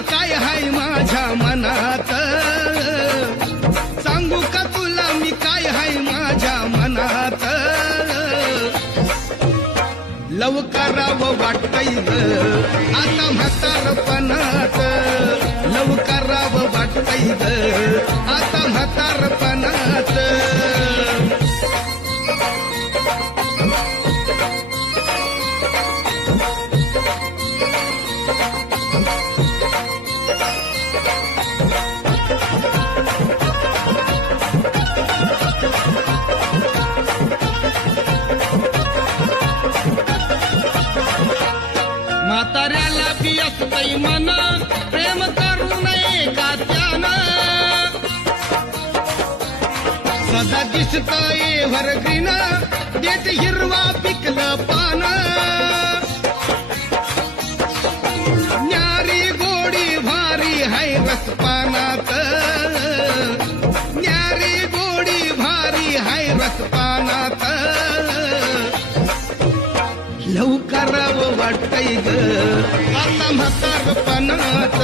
माझ्या मनात? सांगू का तुला मी काय हाय माझ्या मनात? लवकराव वाटतय आता म्हातारपणात लवकराव वाटतय आता म्हातारपणात म्हाताऱ्याला बी मना प्रेम करू नये का त्यानं सदा दिसतय वरग्रीन देत हिरवा पिकलं पान. न्यारी गोडी भारी हाय रसपानात. न्यारी गोडी भारी हाय रसपानात. लवकरावं वाटतय ग. आता म्हातारपणात